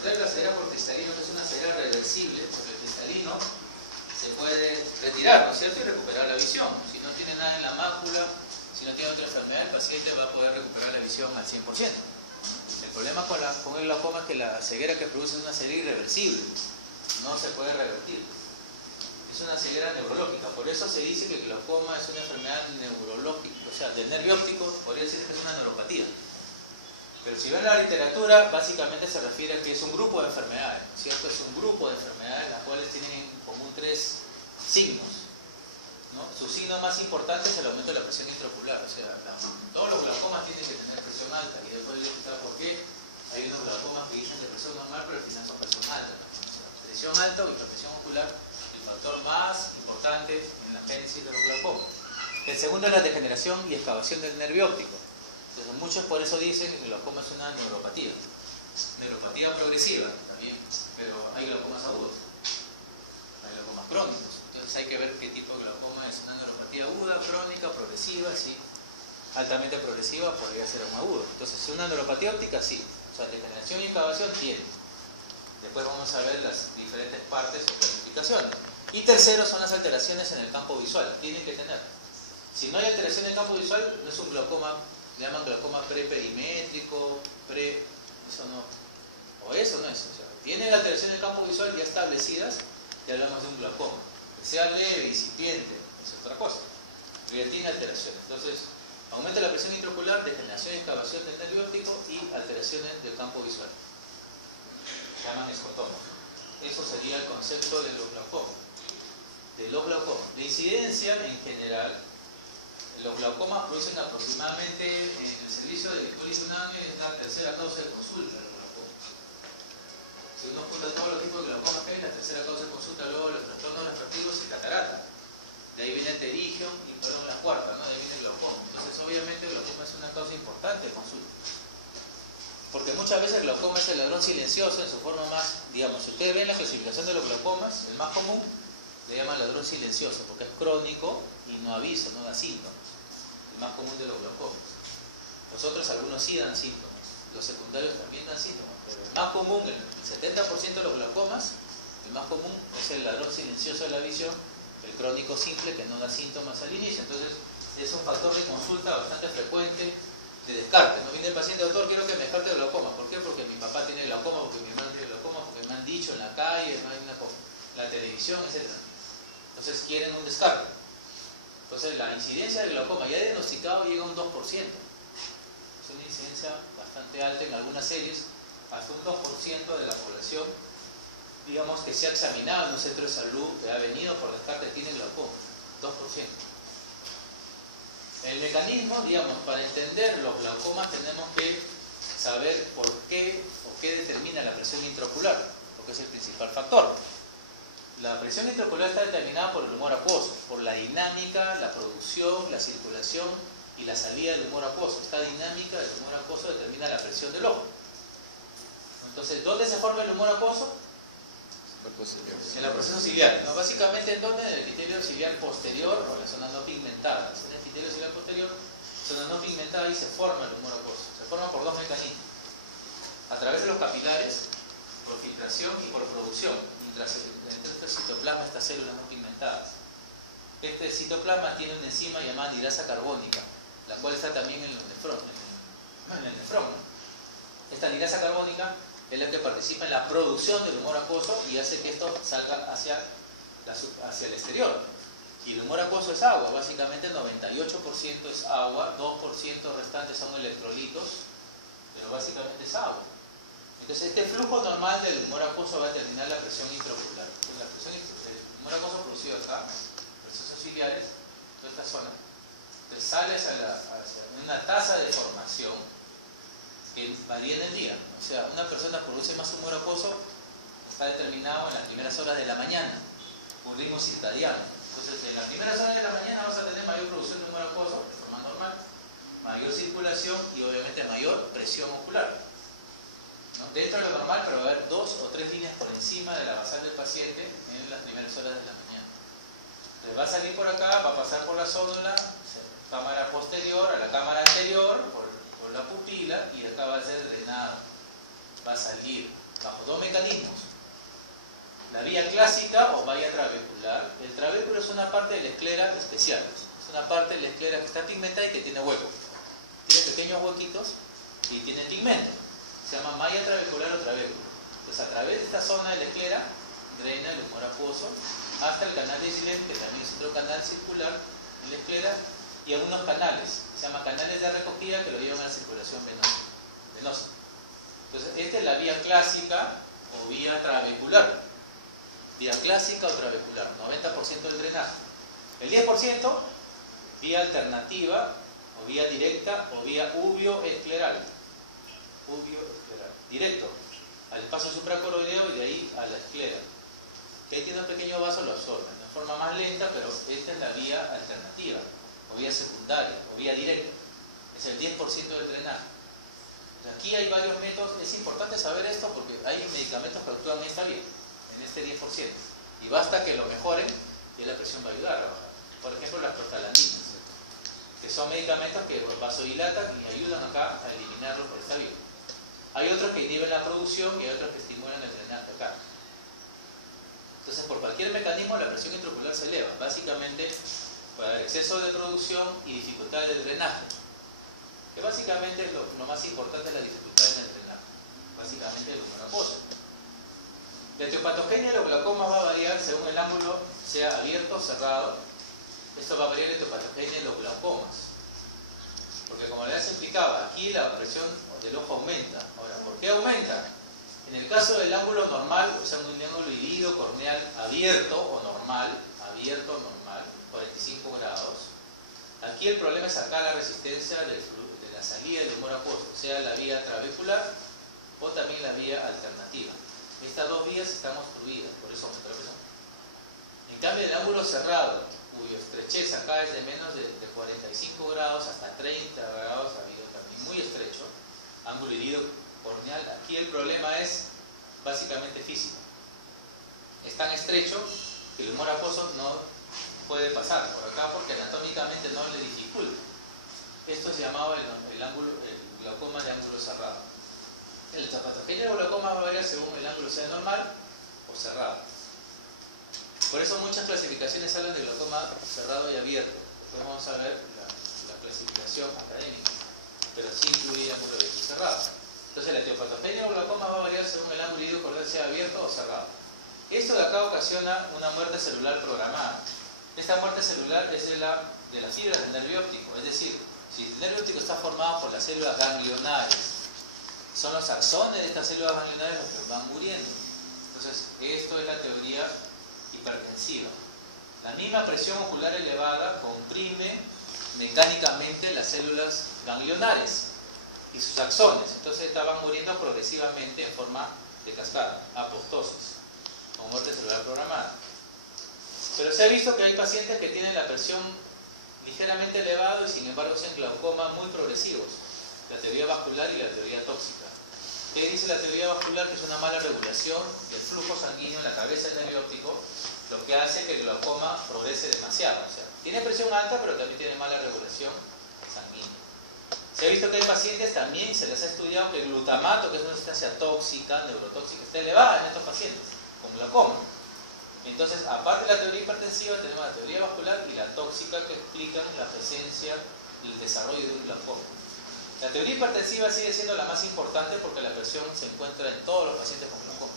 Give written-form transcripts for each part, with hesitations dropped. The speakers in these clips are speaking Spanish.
contrario, la ceguera por cristalino es una ceguera reversible, porque el cristalino se puede retirar, ¿no es cierto?, y recuperar la visión. Si no tiene nada en la mácula, si no tiene otra enfermedad, el paciente va a poder recuperar la visión al 100%. El problema con el glaucoma es que la ceguera que produce es una ceguera irreversible, no se puede revertir. Es una ceguera neurológica, por eso se dice que el glaucoma es una enfermedad neurológica, o sea, del nervio óptico, podría decirse que es una neuropatía. Pero si ven la literatura, básicamente se refiere a que es un grupo de enfermedades, ¿cierto? Es un grupo de enfermedades las cuales tienen en común 3 signos, ¿no? Su signo más importante es el aumento de la presión intraocular, o sea, todos los glaucomas tienen que tener presión alta, y después les voy a explicar por qué. Hay unos glaucomas que dicen de presión normal, pero al final son presión alta. O sea, presión alta o hipertensión ocular, el factor más importante en la génesis de los glaucomas. El segundo es la degeneración y excavación del nervio óptico. Entonces, muchos por eso dicen que el glaucoma es una neuropatía. Neuropatía progresiva, también, pero hay glaucomas agudos, hay glaucomas crónicos. Entonces hay que ver qué tipo de glaucoma es. Una neuropatía aguda, crónica, progresiva, sí. Altamente progresiva podría ser un agudo. Entonces, una neuropatía óptica, sí. O sea, degeneración y excavación tiene. Después vamos a ver las diferentes partes o clasificaciones. Y tercero son las alteraciones en el campo visual. Tienen que tener. Si no hay alteración en el campo visual, no es un glaucoma. Le llaman glaucoma preperimétrico, eso no, o eso no es. O sea, tiene la alteración del campo visual ya establecidas, y hablamos de un glaucoma. Que sea leve, incipiente, es otra cosa. Pero ya tiene alteración. Entonces, aumenta la presión intraocular, degeneración y excavación del nervio óptico y alteraciones del campo visual. Se llaman escotomas. Eso sería el concepto de los glaucomas. La incidencia en general. Los glaucomas producen aproximadamente, en el servicio de Hipólito Unanue, es la tercera causa de consulta de los glaucomas. Si uno junta todos los tipos de glaucomas que hay, la tercera causa de consulta luego los trastornos refractivos y catarata. De ahí viene el pterigio y perdón, la cuarta, ¿no? De ahí viene el glaucoma. Entonces, obviamente, el glaucoma es una causa importante de consulta. Porque muchas veces el glaucoma es el ladrón silencioso en su forma más, digamos, si ustedes ven la clasificación de los glaucomas, el más común le llaman ladrón silencioso, porque es crónico y no avisa, no da síntomas. Más común de los glaucomas. Los otros, algunos sí dan síntomas, los secundarios también dan síntomas, pero el más común, el 70% de los glaucomas, el más común es el ladrón silencioso de la visión, el crónico simple que no da síntomas al inicio. Entonces es un factor de consulta bastante frecuente de descarte. No viene el paciente, doctor, quiero que me descarte el glaucoma. ¿Por qué? Porque mi papá tiene glaucoma, porque mi hermano tiene glaucoma, porque me han dicho en la calle, no hay una cosa, la televisión, etc. Entonces quieren un descarte. Entonces la incidencia del glaucoma ya diagnosticado llega a un 2%. Es una incidencia bastante alta en algunas series, hasta un 2% de la población, digamos, que se ha examinado en un centro de salud, que ha venido por descarte, tiene glaucoma. 2%. El mecanismo, digamos, para entender los glaucomas tenemos que saber por qué o qué determina la presión intraocular, porque es el principal factor. La presión intraocular está determinada por el humor acuoso, por la dinámica, la producción, la circulación y la salida del humor acuoso. Esta dinámica del humor acuoso determina la presión del ojo. Entonces, ¿dónde se forma el humor acuoso? En la presión ciliar, ¿no? Básicamente, ¿en dónde? En el epitelio ciliar posterior o en la zona no pigmentada. En el epitelio ciliar posterior, zona no pigmentada, y se forma el humor acuoso. Se forma por dos mecanismos. A través de los capilares, por filtración y por producción. Mientras el citoplasma, estas células no pigmentadas. Este citoplasma tiene una enzima llamada anhidasa carbónica, la cual está también en el nefrón. Esta anhidasa carbónica es la que participa en la producción del humor acuoso y hace que esto salga hacia el exterior. Y el humor acuoso es agua, básicamente 98% es agua, 2% restantes son electrolitos, pero básicamente es agua. Entonces, este flujo normal del humor acuoso va a determinar la presión intraocular. El humor acuoso producido acá, procesos ciliares, toda esta zona. Entonces, sale hacia una tasa de formación que varía en el día. O sea, una persona produce más humor acuoso, está determinado en las primeras horas de la mañana, un ritmo circadiano. Entonces, en las primeras horas de la mañana vas a tener mayor producción de humor acuoso de forma normal, mayor circulación y obviamente mayor presión ocular. Dentro de lo normal, pero va a haber 2 o 3 líneas por encima de la basal del paciente en las primeras horas de la mañana. Entonces va a salir por acá, va a pasar por la zónula, cámara posterior a la cámara anterior, por la pupila, y acá va a ser drenado. Va a salir bajo dos mecanismos. La vía clásica o vía trabecular. El trabéculo es una parte de la esclera especial. Es una parte de la esclera que está pigmentada y que tiene huecos. Tiene pequeños huequitos y tiene pigmento. Se llama malla trabecular o trabéculo. Entonces, a través de esta zona de la esclera drena el humor acuoso hasta el canal de Schlemm, que también es otro canal circular en la esclera, y algunos canales. Se llama canales de recogida que lo llevan a la circulación venosa. Entonces, esta es la vía clásica o vía trabecular. Vía clásica o trabecular, 90% del drenaje. El 10%, vía alternativa, o vía directa, o vía uvio-escleral. Uvio-escleral. Directo, al paso supracoroideo y de ahí a la esclera. Que ahí tiene un pequeño vaso, lo absorbe. De forma más lenta, pero esta es la vía alternativa, o vía secundaria, o vía directa. Es el 10% del drenaje. Aquí hay varios métodos. Es importante saber esto porque hay medicamentos que actúan en esta vía, en este 10%. Y basta que lo mejoren y la presión va a ayudar a bajar. Por ejemplo, las prostaglandinas, que son medicamentos que vasodilatan y ayudan acá a eliminarlo por esta vía. Hay otros que inhiben la producción y hay otros que estimulan el drenaje acá. Entonces, por cualquier mecanismo la presión intraocular se eleva. Básicamente, puede haber exceso de producción y dificultad de drenaje. Que básicamente lo más importante es la dificultad en el drenaje. Básicamente el humor acuoso. La etiopatogenia de los glaucomas va a variar según el ángulo sea abierto o cerrado. Esto va a variar la etiopatogenia de los glaucomas. Porque como les explicaba, aquí la presión del ojo aumenta. Ahora, ¿por qué aumenta? En el caso del ángulo normal, o sea, un ángulo ilido corneal abierto o normal, 45 grados, aquí el problema es sacar la resistencia de la salida del humor acuoso, sea la vía trabecular o también la vía alternativa. Estas dos vías están obstruidas, por eso aumenta la presión. En cambio, el ángulo cerrado, cuya estrechez acá es de menos de 45 grados hasta 30 grados, ha habido también muy estrecho, ángulo herido corneal, aquí el problema es básicamente físico. Es tan estrecho que el humor acuoso no puede pasar por acá porque anatómicamente no le dificulta. Esto es llamado el glaucoma de ángulo cerrado. El etiopatogenia del glaucoma va a variar según el ángulo sea normal o cerrado. Por eso muchas clasificaciones hablan de glaucoma cerrado y abierto. Después vamos a ver la clasificación académica, pero sí incluye ángulo abierto y cerrado. Entonces la etiopatogenia del glaucoma va a variar según el ángulo herido corneal sea abierto o cerrado. Esto de acá ocasiona una muerte celular programada. Esta muerte celular es de las fibras del nervio óptico, es decir, si el nervio óptico está formado por las células ganglionares, son los axones de estas células ganglionares los que van muriendo. Entonces, esto es la teoría hipertensiva. La misma presión ocular elevada comprime mecánicamente las células ganglionares y sus axones. Entonces, estaban muriendo progresivamente en forma de cascada, apoptosis, con muerte celular programada. Pero se ha visto que hay pacientes que tienen la presión ligeramente elevada y sin embargo hacen glaucomas muy progresivos. La teoría vascular y la teoría tóxica. ¿Qué dice la teoría vascular? Que es una mala regulación del flujo sanguíneo en la cabeza del nervio óptico, lo que hace que el glaucoma progrese demasiado. O sea, tiene presión alta, pero también tiene mala regulación sanguínea. Se ha visto que hay pacientes también, se les ha estudiado que el glutamato, que es una sustancia tóxica, neurotóxica, está elevada en estos pacientes, con glaucoma. Entonces, aparte de la teoría hipertensiva, tenemos la teoría vascular y la tóxica que explican la presencia y el desarrollo de un glaucoma. La teoría hipertensiva sigue siendo la más importante porque la presión se encuentra en todos los pacientes con glaucoma.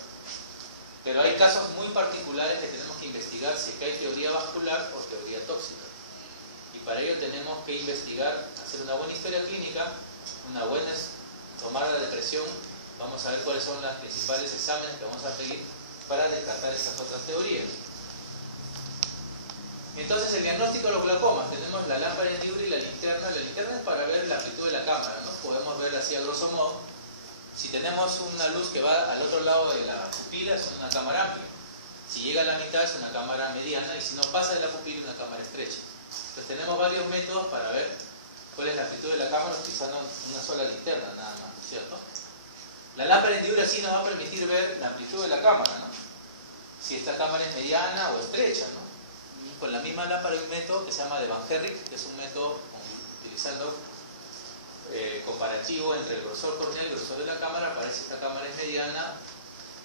Pero hay casos muy particulares que tenemos que investigar si es que hay teoría vascular o teoría tóxica. Y para ello tenemos que investigar, hacer una buena historia clínica, una buena tomada de presión. Vamos a ver cuáles son los principales exámenes que vamos a pedir para descartar estas otras teorías. Entonces, el diagnóstico de los glaucomas, tenemos la lámpara hendiura y la linterna. La linterna es para ver la amplitud de la cámara, ¿no? Podemos ver así a grosso modo. Si tenemos una luz que va al otro lado de la pupila, es una cámara amplia. Si llega a la mitad, es una cámara mediana, y si no pasa de la pupila, es una cámara estrecha. Entonces, tenemos varios métodos para ver cuál es la amplitud de la cámara utilizando una sola linterna, nada más, ¿cierto? La lámpara hendiura sí nos va a permitir ver la amplitud de la cámara, ¿no? Si esta cámara es mediana o estrecha, ¿no? Y con la misma lámpara hay un método que se llama de Van Herrick, que es un método utilizando comparativo entre el grosor corneal y el grosor de la cámara para ver si esta cámara es mediana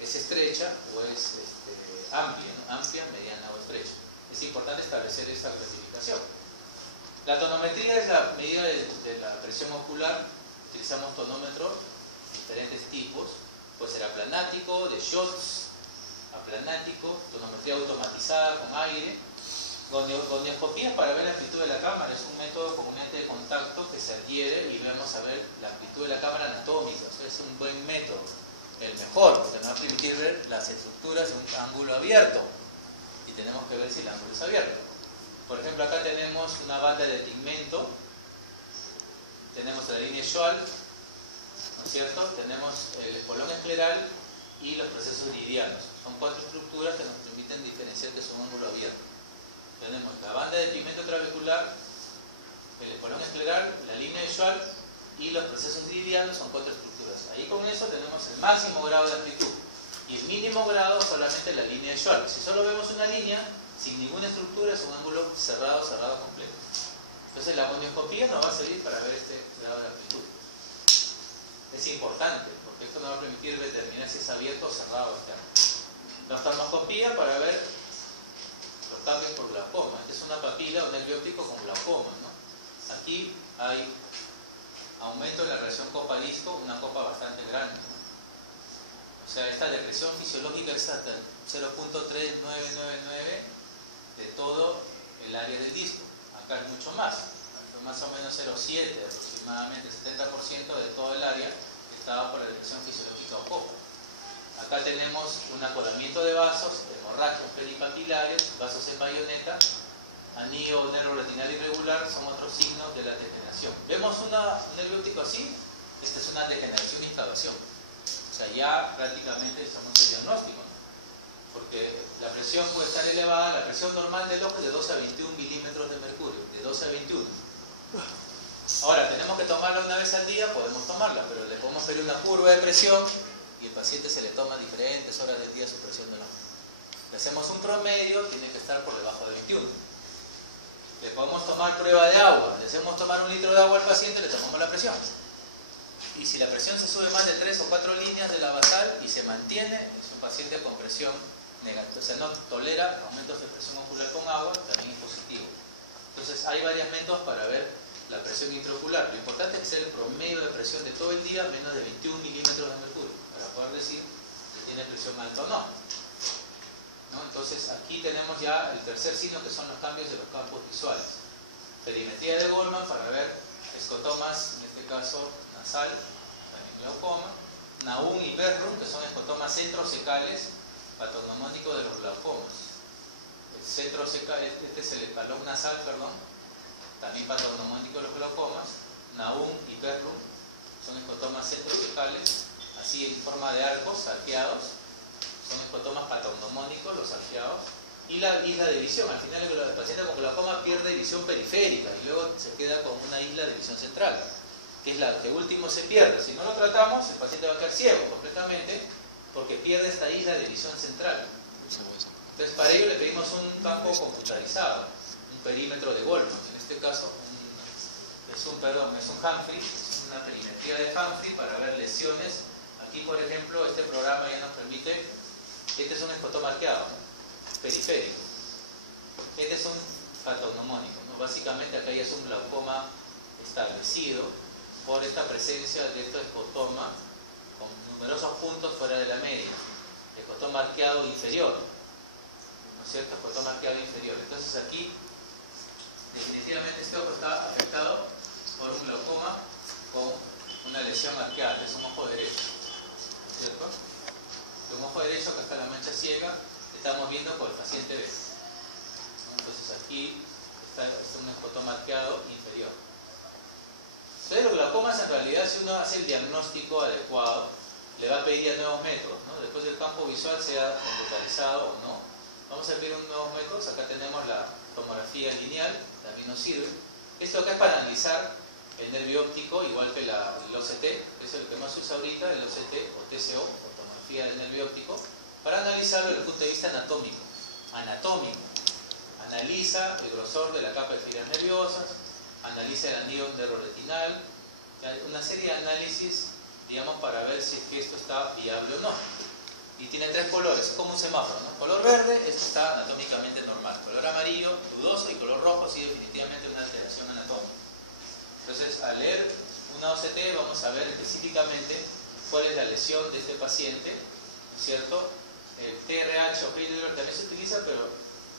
es estrecha o es amplia, ¿no? Amplia, mediana o estrecha. Es importante establecer esta clasificación. La tonometría es la medida de la presión ocular. Utilizamos tonómetros de diferentes tipos. Puede ser aplanático, de shots, aplanático, tonometría automatizada con aire. Gonioscopía para ver la amplitud de la cámara. Es un método con un lente de contacto que se adhiere y vamos a ver la amplitud de la cámara anatómica. Eso es un buen método, el mejor, porque nos va a permitir ver las estructuras en un ángulo abierto. Y tenemos que ver si el ángulo es abierto. Por ejemplo, acá tenemos una banda de pigmento, tenemos la línea Schwall, ¿no es cierto? Tenemos el espolón escleral y los procesos iridianos. Son 4 estructuras que nos permiten diferenciar que es un ángulo abierto. Tenemos la banda de pigmento trabecular, el espolón escleral, la línea de Schwall y los procesos iridianos. Son 4 estructuras. Ahí con eso tenemos el máximo grado de amplitud y el mínimo grado solamente la línea de Schwall. Si solo vemos una línea sin ninguna estructura, es un ángulo cerrado completo. Entonces la gonioscopía nos va a servir para ver este grado de amplitud. Es importante, porque esto nos va a permitir determinar si es abierto o cerrado este ángulo. La oftalmoscopía para ver los cambios por glaucoma. Esta es una papila, un nervio óptico con glaucoma, ¿no? Aquí hay aumento en la relación copa-disco, una copa bastante grande, ¿no? O sea, esta depresión fisiológica es hasta 0.3999 de todo el área del disco. Acá es mucho más o menos 0.7, aproximadamente 70% de todo el área estaba por la depresión fisiológica o copa. Acá tenemos un acolamiento de vasos, hemorragias peripapilares, vasos en bayoneta, anillo neuroretinal irregular, son otros signos de la degeneración. ¿Vemos un nervio óptico así? Esta es una degeneración e inflamación. O sea, ya prácticamente estamos en diagnóstico, ¿no? Porque la presión puede estar elevada, la presión normal del ojo es de 12 a 21 milímetros de mercurio, de 12 a 21. Ahora, tenemos que tomarla una vez al día, podemos tomarla, pero le podemos pedir una curva de presión y el paciente se le toma diferentes horas del día su presión del ojo. Le hacemos un promedio, tiene que estar por debajo de 21. Le podemos tomar prueba de agua, le hacemos tomar 1 litro de agua al paciente, le tomamos la presión. Y si la presión se sube más de 3 o 4 líneas de la basal y se mantiene, es un paciente con presión negativa, o sea, no tolera aumentos de presión ocular con agua, también es positivo. Entonces hay varios métodos para ver la presión intraocular. Lo importante es que sea el promedio de presión de todo el día menos de 21 milímetros de mercurio, para poder decir si tiene presión alta o no. Entonces aquí tenemos ya el tercer signo, que son los cambios de los campos visuales. Perimetría de Goldman para ver escotomas, en este caso nasal, también glaucoma. Naum y Berrum, que son escotomas centrosecales, patognomónicos de los glaucomas. El centrosecal, este es el escalón nasal, perdón, también patognomónico de los glaucomas. Naum y Berrum son escotomas centrosecales, así en forma de arcos, arqueados. Son escotomas patognomónicos, los arqueados. Y la isla de visión, al final el paciente con glaucoma pierde visión periférica y luego se queda con una isla de visión central, que es la que último se pierde. Si no lo tratamos, el paciente va a quedar ciego completamente porque pierde esta isla de visión central. Entonces para ello le pedimos un campo computarizado, un perímetro de Goldman. En este caso es un Humphrey, es una perimetría de Humphrey para ver lesiones. Aquí por ejemplo este programa ya nos permite, este es un escotoma arqueado, ¿no? Periférico. Este es un patognomónico, ¿no? Básicamente acá ya es un glaucoma establecido por esta presencia de este escotoma con numerosos puntos fuera de la media. Escotoma arqueado inferior, ¿no es cierto? Escotoma arqueado inferior. Entonces aquí definitivamente este ojo está afectado por un glaucoma con una lesión arqueada, es un ojo derecho, ¿cierto? De un ojo derecho, acá está la mancha ciega, estamos viendo por el paciente B. Entonces aquí está un escotoma arqueado inferior. Entonces los glaucomas en realidad, si uno hace el diagnóstico adecuado, le va a pedir ya nuevos métodos, ¿no? Después del campo visual, sea computarizado o no. Vamos a ver nuevos métodos. Acá tenemos la tomografía lineal, también nos sirve. Esto acá es para analizar el nervio óptico, igual que el OCT, que es el que más se usa ahorita, el OCT o TCO, o tomografía del nervio óptico, para analizarlo desde el punto de vista anatómico. Analiza el grosor de la capa de fibras nerviosas, analiza el anillo neuroretinal, una serie de análisis, digamos, para ver si es que esto está viable o no. y tiene tres colores, es como un semáforo, ¿no? Color verde, esto está anatómicamente normal. Color amarillo, dudoso, y color rojo, sí, definitivamente una alteración anatómica. Entonces, al leer una OCT vamos a ver específicamente cuál es la lesión de este paciente, ¿no es cierto? El TRH o Heidelberg también se utiliza, pero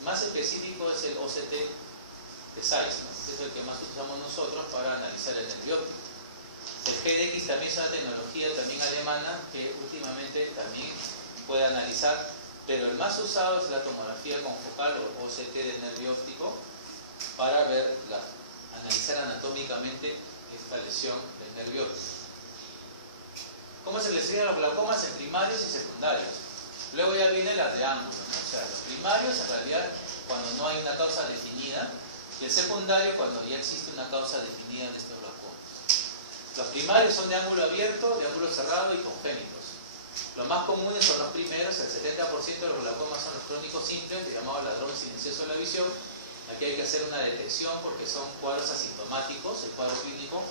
más específico es el OCT de Zeiss, ¿no? Que es el que más usamos nosotros para analizar el nervio óptico. El GDX también es una tecnología también alemana que últimamente también puede analizar, pero el más usado es la tomografía confocal o OCT del nervio óptico para analizar anatómicamente esta lesión del nervio óptico. ¿Cómo se clasifican los glaucomas? En primarios y secundarios. Luego ya viene la de ángulo, ¿no? O sea, los primarios en realidad cuando no hay una causa definida, y el secundario cuando ya existe una causa definida de estos glaucomas. Los primarios son de ángulo abierto, de ángulo cerrado y congénitos. Los más comunes son los primeros, el 70% de los glaucomas son los crónicos simples, llamados ladrón silencioso de la visión. Aquí hay que hacer una detección porque son cuadros asintomáticos, el cuadro clínico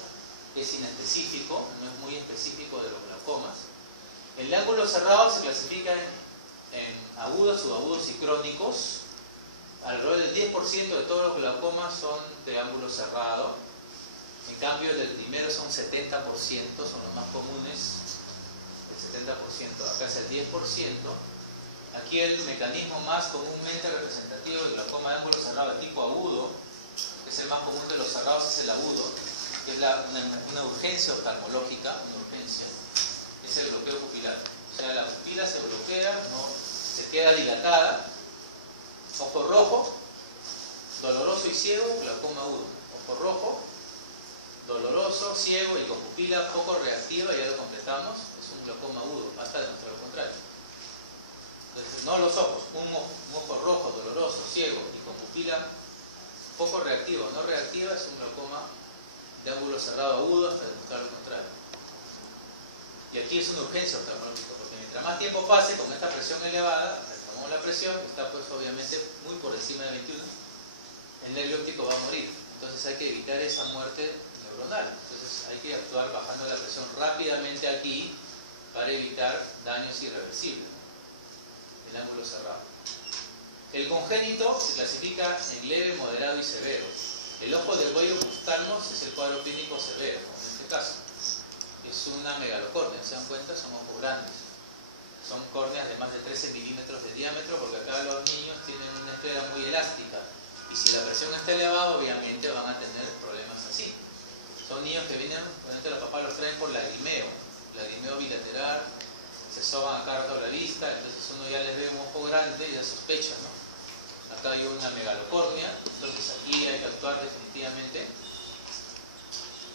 es inespecífico, no es muy específico de los glaucomas. El de ángulo cerrado se clasifica en agudos, subagudos y crónicos. Alrededor del 10% de todos los glaucomas son de ángulo cerrado. En cambio, el del primero son 70%, son los más comunes, el 70%, acá es el 10%. Aquí el mecanismo más comúnmente representativo del glaucoma de ángulo cerrado de tipo agudo, que es el más común de los cerrados, es el agudo, que es una urgencia oftalmológica, es el bloqueo pupilar. O sea, la pupila se bloquea, ¿no? Se queda dilatada, ojo rojo, doloroso y ciego, glaucoma agudo. Ojo rojo, doloroso, ciego y con pupila poco reactiva, ya lo completamos, es un glaucoma agudo, basta demostrar lo contrario. Entonces, no los ojos, un ojo rojo, doloroso, ciego y con pupila poco reactiva o no reactiva es un glaucoma de ángulo cerrado agudo hasta demostrar lo contrario. Y aquí es una urgencia oftalmológica, porque mientras más tiempo pase con esta presión elevada, tomamos la presión, está pues obviamente muy por encima de 21, el nervio óptico va a morir. Entonces hay que evitar esa muerte neuronal. Entonces hay que actuar bajando la presión rápidamente aquí para evitar daños irreversibles, ¿no? El ángulo cerrado. El congénito se clasifica en leve, moderado y severo. El ojo del cuello bustarnos es el cuadro clínico severo, como en este caso. Es una megalocórnea, ¿se dan cuenta? Son ojos grandes. Son córneas de más de 13 milímetros de diámetro, porque acá los niños tienen una esclera muy elástica. Y si la presión está elevada, obviamente van a tener problemas así. Son niños que vienen, obviamente los papás los traen por lagrimeo bilateral, se soban acá toda la lista, entonces uno ya les ve un ojo grande y ya sospecha, ¿no? Acá hay una megalocórnea, entonces aquí hay que actuar definitivamente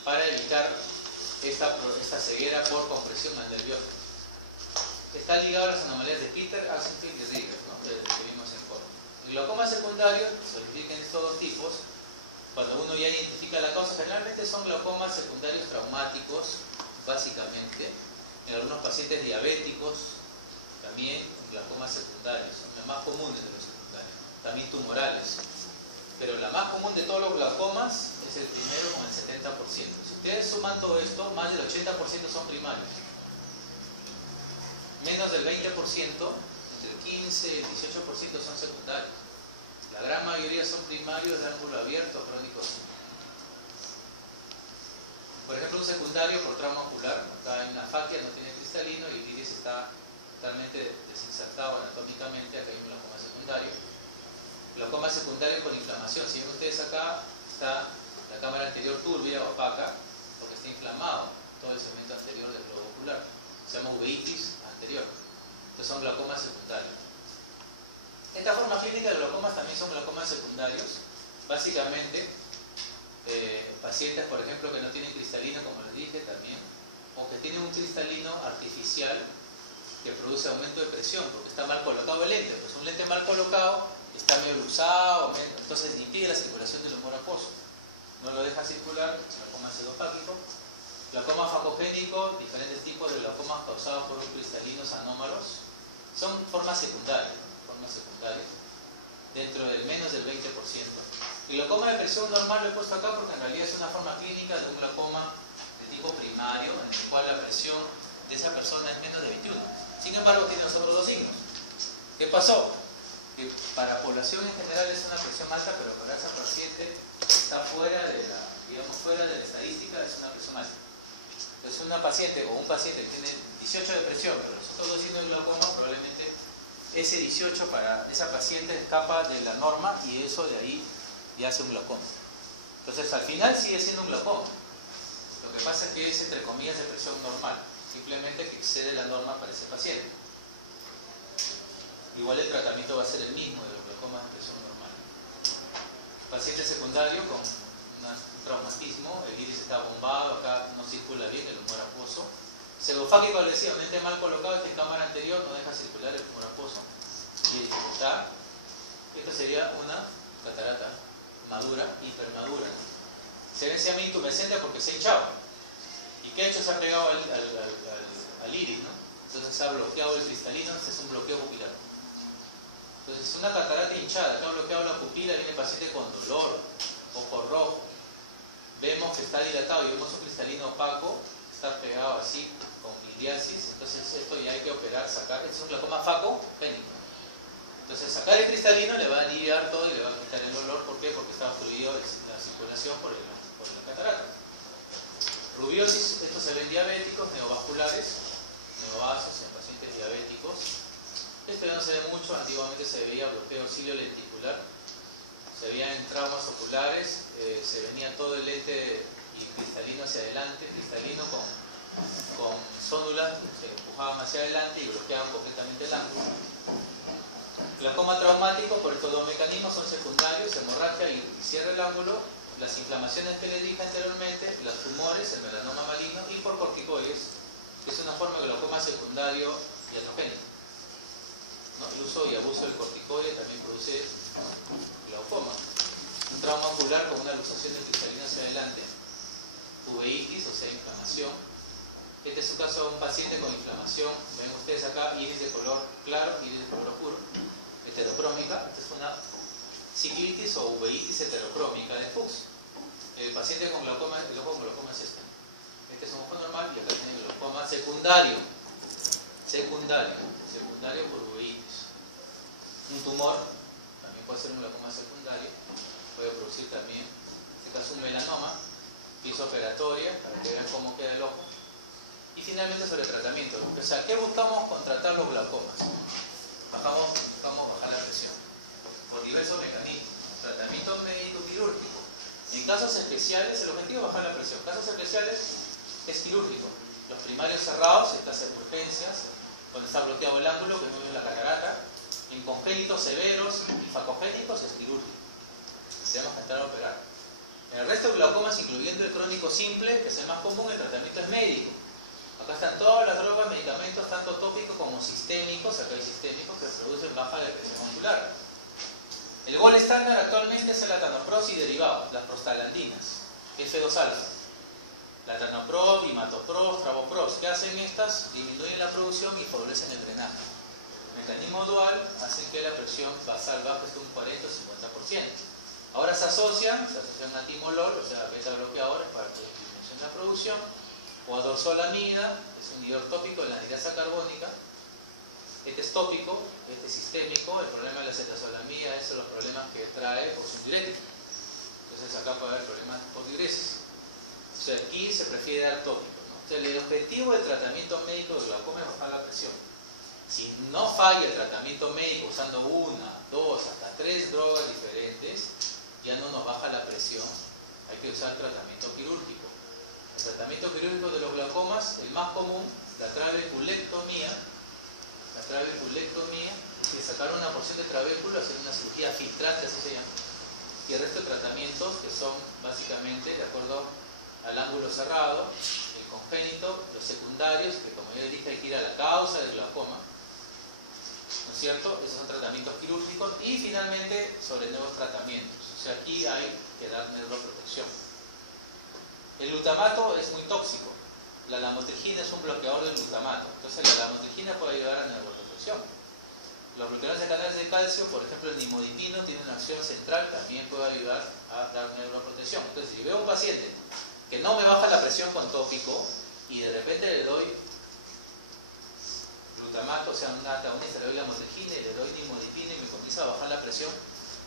para evitar esta ceguera por compresión al nervio óptico. Está ligado a las anomalías de Peter, Axenfeld y Rieger, ¿no? Que vimos en forma. El glaucoma secundario se identifica en estos dos tipos. Cuando uno ya identifica la causa, generalmente son glaucomas secundarios traumáticos, básicamente. En algunos pacientes diabéticos, también glaucomas secundarios, son los más comunes de los secundarios. También tumorales. Pero la más común de todos los glaucomas es el primero con el 70%. Si ustedes suman todo esto, más del 80% son primarios. Menos del 20%, entre el 15 y el 18% son secundarios. La gran mayoría son primarios de ángulo abierto, crónicos. Por ejemplo, un secundario por trauma ocular, acá hay una faquia, no tiene cristalino y el iris está totalmente desinsertado anatómicamente, acá hay un glaucoma secundario. Glaucoma secundario por inflamación. Si ven ustedes acá, está la cámara anterior turbia, opaca, porque está inflamado todo el segmento anterior del globo ocular. Se llama uveitis anterior. Entonces son glaucomas secundarios. Esta forma clínica de glaucomas también son glaucomas secundarios. Básicamente, pacientes, por ejemplo, que no tienen cristalino, como les dije también, o que tienen un cristalino artificial que produce aumento de presión, porque está mal colocado el lente. Pues un lente mal colocado está medio luxado, entonces impide la circulación del humor acuoso. No lo deja circular, glaucoma pseudofáquico. Glaucoma facogénico, diferentes tipos de glaucomas causados por cristalinos anómalos, son formas secundarias, dentro del menos del 20%. El glaucoma de presión normal lo he puesto acá porque en realidad es una forma clínica de un glaucoma de tipo primario, en el cual la presión de esa persona es menos de 21. Sin embargo, tiene los otros dos pasó? Que para población en general es una presión alta, pero para esa paciente está fuera de la, digamos, fuera de la estadística, es una presión alta. Entonces una paciente o un paciente que tiene 18 de presión, pero los otros 2 signos de glaucoma, probablemente ese 18 para esa paciente escapa de la norma y eso de ahí ya hace un glaucoma. Entonces al final sigue siendo un glaucoma. Lo que pasa es que es entre comillas de presión normal, simplemente que excede la norma para ese paciente. Igual el tratamiento va a ser el mismo de los glaucomas de presión normal. Paciente secundario con un traumatismo, el iris está bombado, acá no circula bien el humor acuoso. Pseudofáquico, le decía, un ente mal colocado, esta en cámara anterior no deja circular el humor acuoso. Y está, esto sería una catarata madura, hipermadura. Se ve a mí intumescente porque se ha hinchado. ¿Y qué ha hecho? Se ha pegado al iris, ¿no? Entonces se ha bloqueado el cristalino, este es un bloqueo pupilar. Entonces, una catarata hinchada, que ha bloqueado la pupila, viene el paciente con dolor, ojo rojo. Vemos que está dilatado y vemos un cristalino opaco, está pegado así, con miliasis. Entonces, esto ya hay que operar, sacar. Este es un glaucoma facogénico. Entonces, sacar el cristalino le va a aliviar todo y le va a quitar el dolor. ¿Por qué? Porque está obstruido la circulación por la catarata. Rubiosis, esto se ve en diabéticos, neovasculares, neovasos en pacientes diabéticos. Esto ya no se ve mucho, antiguamente se veía bloqueo ciliolenticular, se veía en traumas oculares, se venía todo el lente y cristalino hacia adelante, cristalino con zónulas, se empujaban hacia adelante y bloqueaban completamente el ángulo. Glaucoma traumático, por estos dos mecanismos, son secundarios, hemorragia y cierra el ángulo, las inflamaciones que les dije anteriormente, los tumores, el melanoma maligno y por corticoides, que es una forma de glaucoma secundario iatrogénico. ¿No? El uso y abuso del corticoide también produce glaucoma. Un trauma ocular con una luxación de cristalino hacia adelante, uveitis, o sea, inflamación. Este es un caso de un paciente con inflamación. Ven ustedes acá, iris de color claro, iris de color oscuro, heterocrómica. Esta es una ciclitis o uveitis heterocrómica de Fuchs. El paciente con glaucoma, el ojo con glaucoma es este. Este es un ojo normal y acá tiene glaucoma secundario. Secundario por uveitis. Un tumor, también puede ser un glaucoma secundario, puede producir también, en este caso, un melanoma, pieza operatoria, para que vean cómo queda el ojo. Y finalmente sobre tratamiento. O sea, ¿qué buscamos con tratar los glaucomas? Buscamos bajar la presión por diversos mecanismos. Tratamiento médico quirúrgico. En casos especiales, el objetivo es bajar la presión. En casos especiales es quirúrgico. Los primarios cerrados, estas urgencias, donde está bloqueado el ángulo, que no es la catarata. En congénitos severos y facogénicos es quirúrgico. Tenemos que entrar a operar. En el resto de glaucomas, incluyendo el crónico simple, que es el más común, el tratamiento es médico. Acá están todas las drogas, medicamentos, tanto tópicos como sistémicos. Acá hay sistémicos que producen baja de presión ocular. El gol estándar actualmente es el latanoprost y derivados, las prostaglandinas, F2-alfa. Latanoprost, imatoprost, travoprost. ¿Qué hacen estas? Disminuyen la producción y favorecen el drenaje. El mecanismo dual hace que la presión basal baje hasta un 40 o 50%. Ahora se asocian antimolol, o sea, beta bloqueadores para la disminución de la producción, o a dorsolamida, es un inhibidor tópico de la anhidrasa carbónica. Este es tópico, este es sistémico. El problema de la cetazolamida es los problemas que trae por su diurético. Entonces acá puede haber problemas por diuresis. O sea, aquí se prefiere dar tópico, ¿no? O sea, el objetivo del tratamiento médico de glaucoma es bajar la presión. Si no falla el tratamiento médico usando 1, 2, hasta 3 drogas diferentes, ya no nos baja la presión. Hay que usar tratamiento quirúrgico. El tratamiento quirúrgico de los glaucomas, el más común, la trabeculectomía. La trabeculectomía es sacar una porción de trabéculo, hacer una cirugía filtrante, así se llama. Y el resto de tratamientos que son básicamente de acuerdo al ángulo cerrado, el congénito, los secundarios, que como ya dije hay que ir a la causa del glaucoma, ¿no es cierto? Esos son tratamientos quirúrgicos. Y finalmente sobre nuevos tratamientos. O sea, aquí hay que dar neuroprotección. El glutamato es muy tóxico. La lamotrigina es un bloqueador del glutamato. Entonces la lamotrigina puede ayudar a neuroprotección. Los bloqueadores de canales de calcio, por ejemplo el nimodipino, tiene una acción central, también puede ayudar a dar neuroprotección. Entonces si veo a un paciente que no me baja la presión con tópico y de repente le doy glutamato, o sea, una antagonista, le doy la motrigina y le doy nimodipina y me comienza a bajar la presión,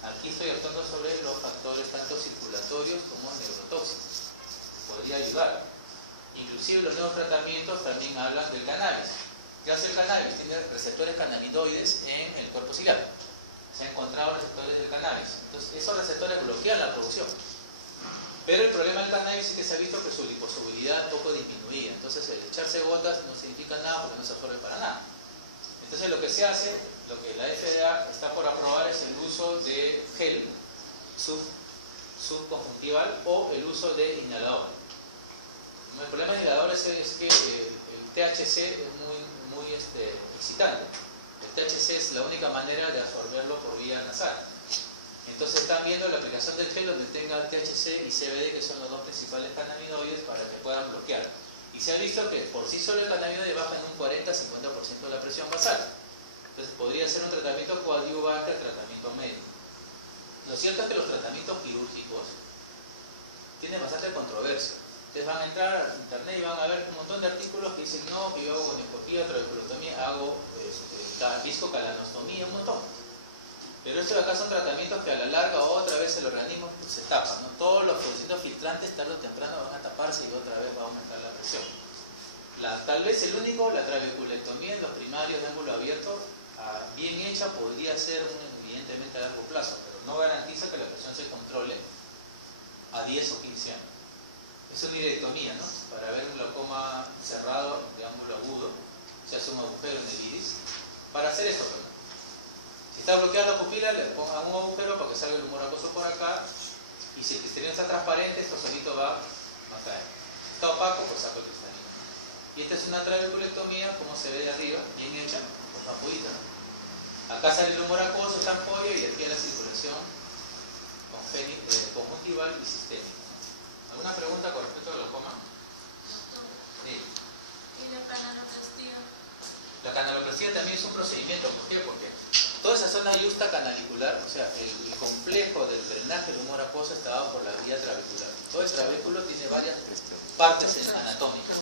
aquí estoy actuando sobre los factores tanto circulatorios como neurotóxicos. Podría ayudar. Inclusive los nuevos tratamientos también hablan del cannabis. ¿Qué hace el cannabis? Tiene receptores cannabinoides en el cuerpo ciliar. Se han encontrado receptores del cannabis. Entonces, esos receptores bloquean la producción. Pero el problema del cannabis es que se ha visto que su liposolubilidad poco disminuida. Entonces, el echarse gotas no significa nada porque no se absorbe para nada. Entonces, lo que se hace, lo que la FDA está por aprobar es el uso de gel subconjuntival o el uso de inhalador. El problema del inhalador es que el THC es muy excitante. El THC es la única manera de absorberlo por vía nasal. Entonces están viendo la aplicación del gel donde tenga THC y CBD, que son los dos principales cannabinoides, para que puedan bloquear. Y se ha visto que por sí solo el cannabinoide baja en un 40-50% la presión basal. Entonces podría ser un tratamiento coadyuvante al tratamiento médico. Lo cierto es que los tratamientos quirúrgicos tienen bastante controversia. Ustedes van a entrar a internet y van a ver un montón de artículos que dicen no, que yo hago gonioscopía, trabeculotomía, hago viscocalanostomía, un montón. Pero estos de acá son tratamientos que a la larga otra vez el organismo se tapa, ¿no? Todos los producidos filtrantes tarde o temprano van a taparse y otra vez va a aumentar la presión. Tal vez el único, la trabeculectomía en los primarios de ángulo abierto, bien hecha, podría ser evidentemente a largo plazo, pero no garantiza que la presión se controle a 10 o 15 años. Es una iridectomía, ¿no? Para ver un glaucoma cerrado de ángulo agudo, se hace un agujero en el iris. Para hacer eso, ¿no? Si está bloqueada la pupila, le pongan un agujero para que salga el humor acuoso por acá. Y si el cristalino está transparente, esto solito va a caer. Si está opaco, pues saco el cristalino. Y esta es una trabeculectomía, como se ve de arriba, bien hecha, con ampollita, ¿no? Acá sale el humor acuoso, está ampollo, y aquí la circulación conjuntival y sistémica. ¿Alguna pregunta con respecto al glaucoma? Sí. ¿Y la canaloplastia? La canaloplastia también es un procedimiento. ¿Por qué? Porque toda esa zona yusta canalicular, o sea, el complejo del drenaje del humor acuoso está dado por la vía trabecular. Todo el trabéculo tiene varias partes anatómicas.